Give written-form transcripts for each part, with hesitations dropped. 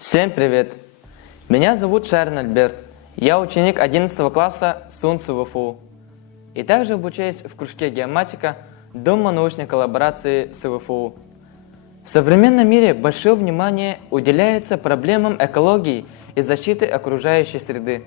Всем привет! Меня зовут Шарин Альберт. Я ученик 11 класса СУНС ВФУ. И также обучаюсь в кружке геоматика Дома научной коллаборации с ВФУ. В современном мире большое внимание уделяется проблемам экологии и защиты окружающей среды.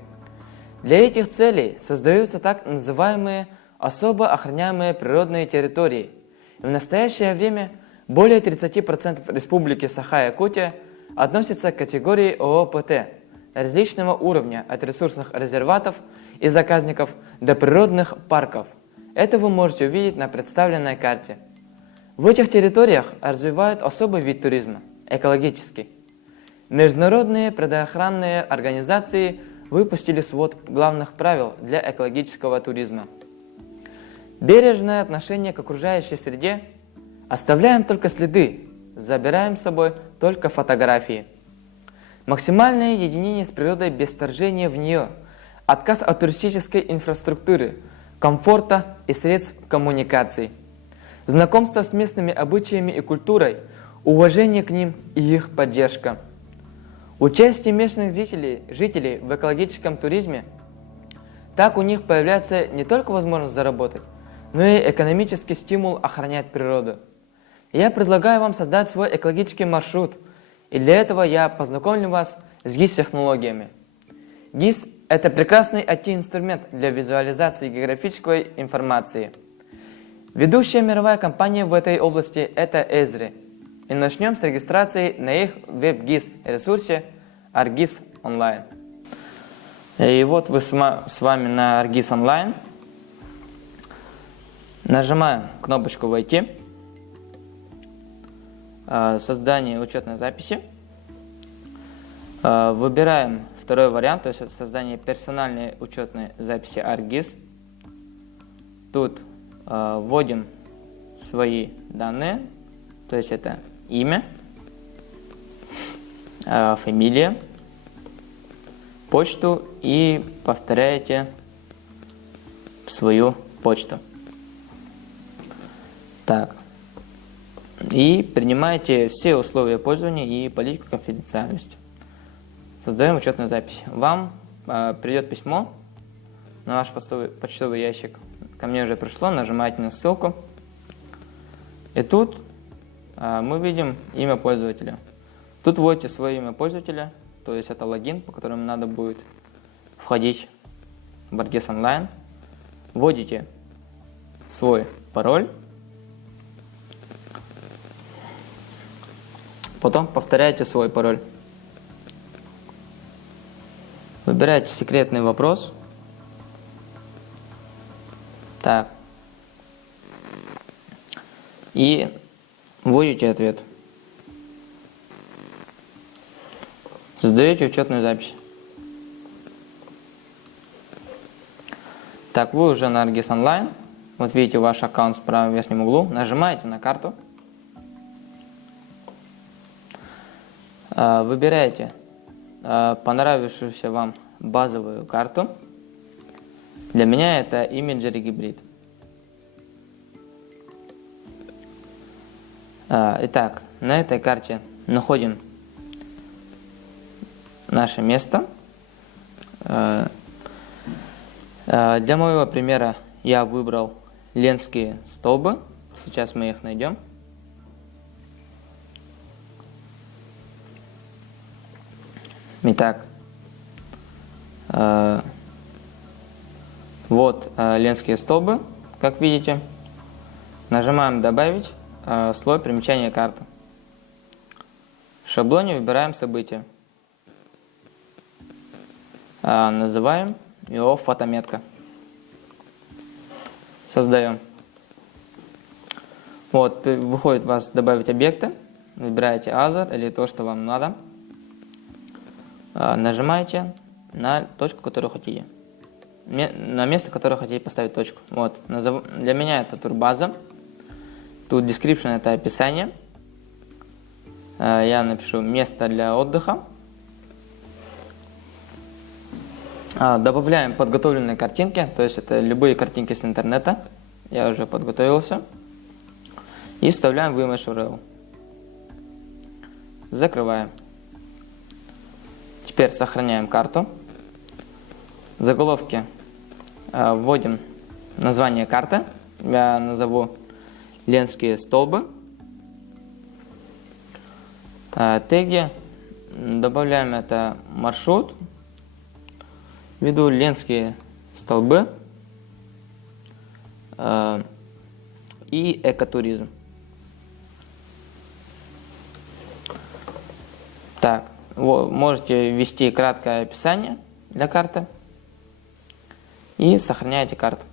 Для этих целей создаются так называемые особо охраняемые природные территории. И в настоящее время более 30% Республики Саха-Якутия относятся к категории ООПТ различного уровня, от ресурсных резерватов и заказников до природных парков. Это вы можете увидеть на представленной карте. В этих территориях развивают особый вид туризма – экологический. Международные природоохранные организации выпустили свод главных правил для экологического туризма. Бережное отношение к окружающей среде, оставляем только следы, забираем с собой только фотографии. Максимальное единение с природой без вторжения в нее, отказ от туристической инфраструктуры, комфорта и средств коммуникаций, знакомство с местными обычаями и культурой, уважение к ним и их поддержка. Участие местных жителей в экологическом туризме, так у них появляется не только возможность заработать, но и экономический стимул охранять природу. Я предлагаю вам создать свой экологический маршрут, и для этого я познакомлю вас с GIS-технологиями. GIS – это прекрасный IT-инструмент для визуализации географической информации. Ведущая мировая компания в этой области – это Esri. И начнем с регистрации на их веб-GIS-ресурсе ArcGIS Online. И вот вы с вами на ArcGIS Online. Нажимаем кнопочку «Войти». Создание учетной записи. Выбираем второй вариант, то есть это создание персональной учетной записи ArcGIS. Тут вводим свои данные, то есть это имя, фамилия, почту и повторяете свою почту. Так. И принимаете все условия пользования и политику конфиденциальности. Создаем учетную запись. Вам придет письмо на ваш почтовый ящик. Ко мне уже пришло, нажимаете на ссылку. И тут мы видим имя пользователя. Тут вводите свое имя пользователя, то есть это логин, по которому надо будет входить в ArcGIS Online. Вводите свой пароль. Потом повторяйте свой пароль. Выбираете секретный вопрос. Так. И вводите ответ. Создаете учетную запись. Так, вы уже на ArcGIS Online. Вот видите ваш аккаунт справа в верхнем углу. Нажимаете на карту. Выбираете понравившуюся вам базовую карту. Для меня это Imagery Hybrid. Итак, на этой карте находим наше место. Для моего примера я выбрал Ленские столбы. Сейчас мы их найдем. Итак, вот Ленские столбы, как видите. Нажимаем «Добавить слой примечания карты». В шаблоне выбираем событие. Называем его «Фотометка». Создаем. Вот, выходит у вас «Добавить объекты». Выбираете Other или то, что вам надо. Нажимаете на точку, которую хотите. На место, которое хотите поставить точку. Вот. Для меня это турбаза. Тут description — это описание. Я напишу место для отдыха. Добавляем подготовленные картинки, то есть это любые картинки с интернета. Я уже подготовился. И вставляем в Image URL. Закрываем. Теперь сохраняем карту. В заголовке вводим название карты. Я назову Ленские столбы. Теги. Добавляем это маршрут. Введу Ленские столбы. И экотуризм. Так, вот, можете ввести краткое описание для карты и сохраняете карту.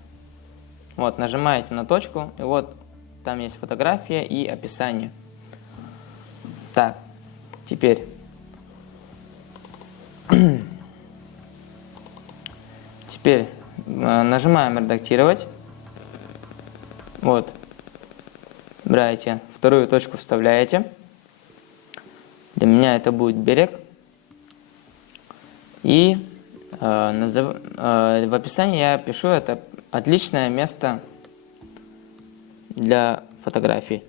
Вот, нажимаете на точку, и вот там есть фотография и описание. Так, теперь нажимаем редактировать. Вот, брать вторую точку, вставляете. Для меня это будет берег. И в описании я пишу, это отличное место для фотографий.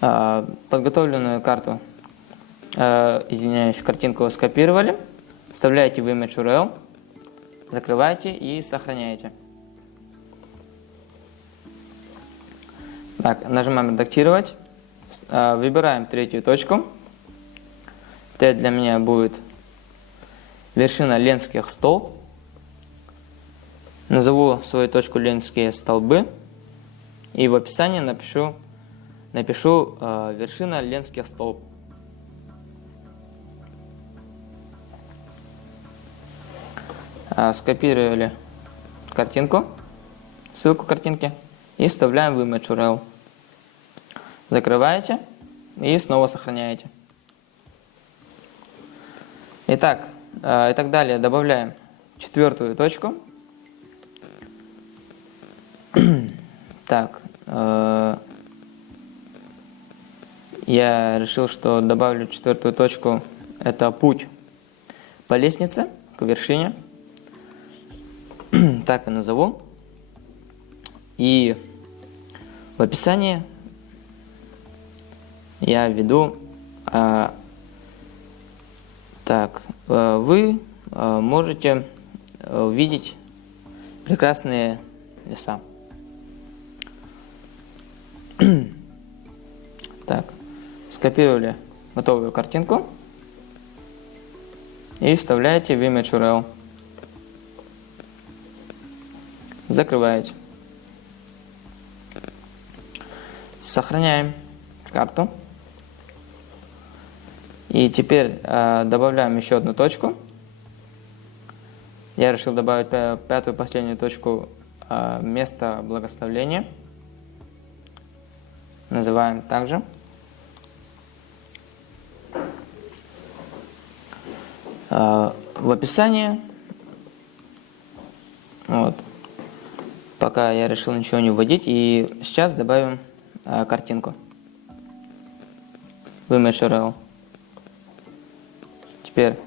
Подготовленную карту, картинку скопировали, вставляете в Image URL, закрываете и сохраняете. Так, нажимаем редактировать, выбираем третью точку. Это для меня будет вершина Ленских столб. Назову свою точку Ленские столбы и в описании напишу вершина Ленских столб. Скопировали картинку, ссылку картинки и вставляем в Image URL. Закрываете и снова сохраняете. Итак, и так далее. Добавляем четвертую точку. Так, я решил, что добавлю четвертую точку. Это путь по лестнице к вершине. Так и назову. И в описании я введу, вы можете увидеть прекрасные леса. Так, скопировали готовую картинку и вставляете в Image URL. Закрываете. Сохраняем карту. И теперь добавляем еще одну точку. Я решил добавить пятую последнюю точку, место благословления. Называем также. В описании. Вот. Пока я решил ничего не вводить. И сейчас добавим картинку в Image URL. Теперь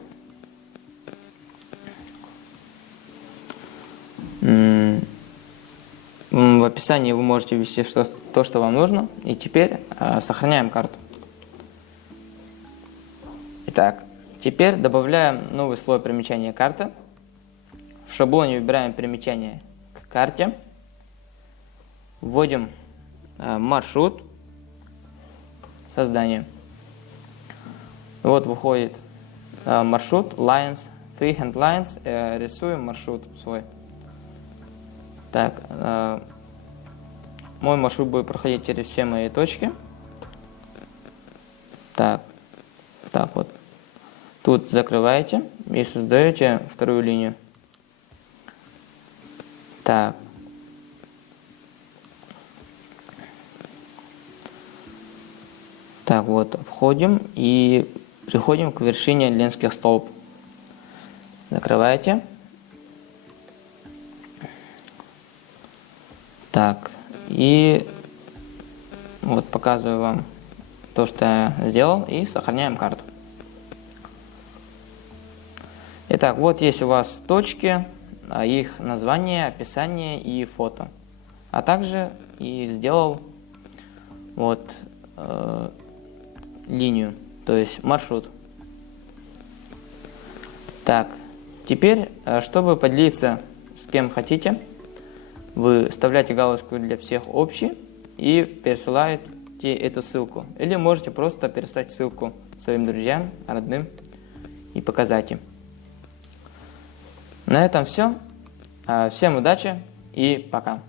в описании вы можете ввести то, что вам нужно. И теперь сохраняем карту. Итак, теперь добавляем новый слой примечания карты. В шаблоне выбираем примечание к карте. Вводим маршрут создания. Вот выходит маршрут Lines, Freehand Lines. Рисуем маршрут свой. Так, мой маршрут будет проходить через все мои точки. Так вот. Тут закрываете и создаете вторую линию. Так. Так вот, обходим и приходим к вершине Ленских столб. Закрываете. Так, и вот показываю вам то, что я сделал, и сохраняем карту. Итак, вот есть у вас точки, их название, описание и фото. А также и сделал вот линию, то есть маршрут. Так, теперь, чтобы поделиться с кем хотите, вы вставляете галочку для всех общий и пересылаете эту ссылку. Или можете просто переслать ссылку своим друзьям, родным и показать им. На этом все. Всем удачи и пока.